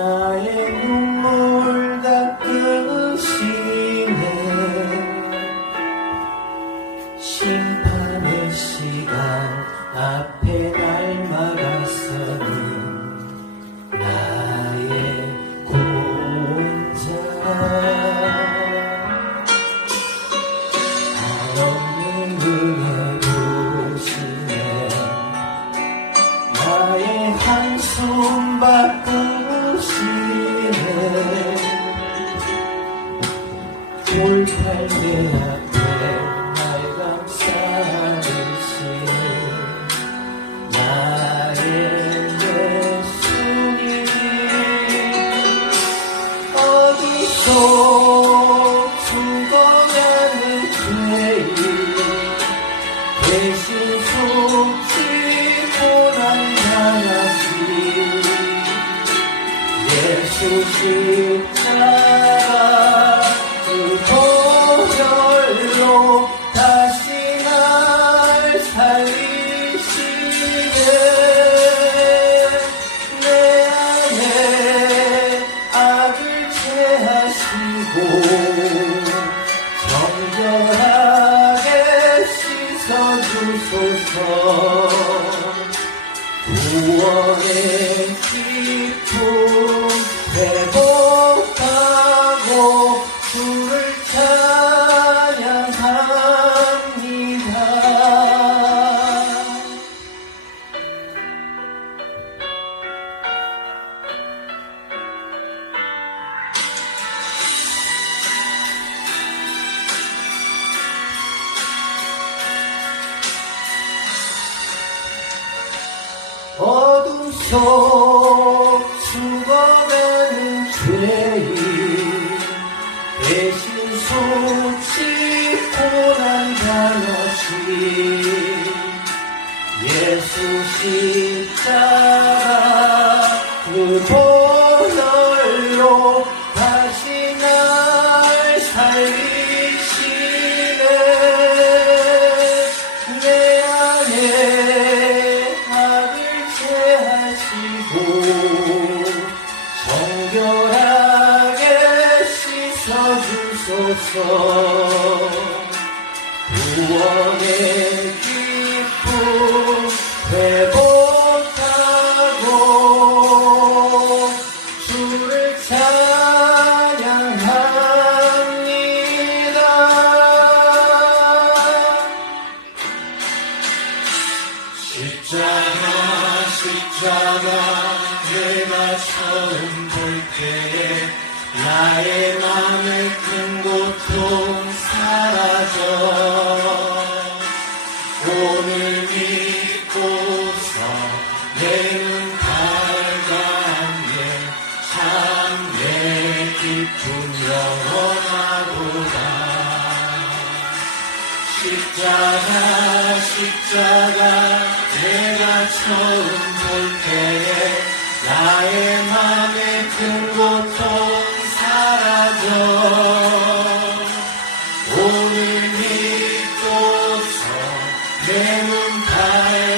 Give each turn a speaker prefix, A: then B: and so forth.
A: 나의 눈물 닦으시네 심판의 시간 앞에 날 막아서는 나의 고자 바꾸시네 돌팔매 앞에 날 감싸르신 나의 예수님 어디서 죽어가는 죄인? 대신 십자가 그 보혈로 다시 날 살리시네 내 안에 악을 제하시고 정결하게 씻어주소서. 구원의 기쁨 속 죽어가는 죄인 대신 속지 고난 당하신 예수 십자가 그보 하시고 정결하게 씻어주소서 구원의 기쁨 회복하고 주를 찬양합니다.
B: 십자가 십자가 내가 처음 볼 때에 나의 맘의 큰 고통 사라져. 오늘 믿고서 내눈 밝았네 참내 기쁨 영원하도다 십자가 십자가 내가 처음 고통 사라져. 오늘 믿고서 내눈 밝